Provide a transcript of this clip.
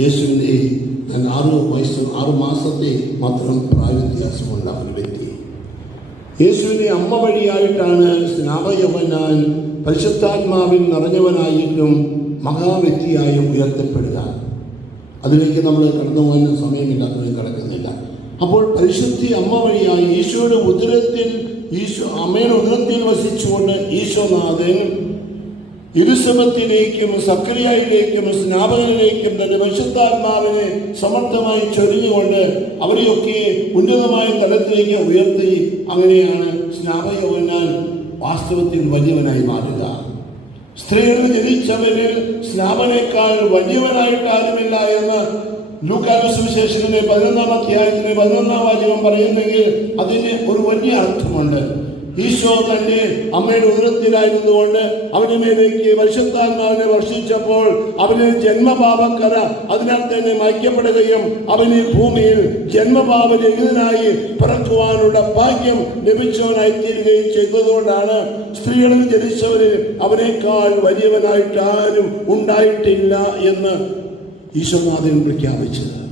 യേശുവിന്റെ ആറ് വയസ്സ് ആറ് മാസത്തെ മാത്രം പ്രായവ്യത്യാസമുള്ള ഒരു വ്യക്തി. യേശുവിനെ അമ്മ വഴിയായിട്ടാണ് സ്നാപയവനാൻ പരിശുദ്ധാത്മാവിൽ നിറഞ്ഞവനായിട്ടും മഹാവ്യക്തിയായും ഉയർത്തപ്പെടുക. അതിലേക്ക് നമ്മൾ കടന്നു പോകാൻ സമയമില്ലാത്തതും കിടക്കുന്നില്ല. അപ്പോൾ പരിശുദ്ധി അമ്മ വഴിയായി ഈശോയുടെ ഉദരത്തിൽ ഈശോ അമ്മയുടെ ഉദരത്തിൽ വസിച്ചുകൊണ്ട് ഈശോനാഥൻ ഇരുസമത്തിലേക്കും സക്രിയയിലേക്കും സ്നാപകനിലേക്കും തന്റെ പരിശുദ്ധാത്മാവിനെ സമർത്ഥമായി ചൊരിഞ്ഞുകൊണ്ട് അവരെയൊക്കെ ഉന്നതമായ തലത്തിലേക്ക് ഉയർത്തി അങ്ങനെയാണ് സ്നാപകവനാൽ വാസ്തവത്തിൽ വലിയവനായി മാറുക. സ്ത്രീകൾ ജനിച്ചവരിൽ സ്നാപനേക്കാൾ വലിയവനായിട്ട് ആരുമില്ല എന്ന് ലൂക്കാന സുവിശേഷത്തിന്റെ പതിനൊന്നാം അധ്യായത്തിന്റെ പതിനൊന്നാം വാചകം പറയുന്നെങ്കിൽ അതിന് ഒരു വലിയ അർത്ഥമുണ്ട്. ഈശോ തന്റെ അമ്മയുടെ ഉദരത്തിലായിരുന്നുകൊണ്ട് അവന്റെ മേലേക്ക് പരിശുദ്ധാത്മാവിനെ വർഷിച്ചപ്പോൾ അവന് ജന്മപാപക്കര അതിനാൽ തന്നെ മയക്കപ്പെടുകയും അവന് ഭൂമിയിൽ ജന്മപാപ ജന്മപാപരഹിതനായി പിറക്കുവാനുള്ള ഭാഗ്യം ലഭിച്ചവനായി തീരുകയും ചെയ്തതുകൊണ്ടാണ് സ്ത്രീകളിൽ ജനിച്ചവരിൽ അവനേക്കാൾ വലിയവനായിട്ട് ആരും ഉണ്ടായിട്ടില്ല എന്ന് ഈശോനാഥൻ പ്രഖ്യാപിച്ചത്.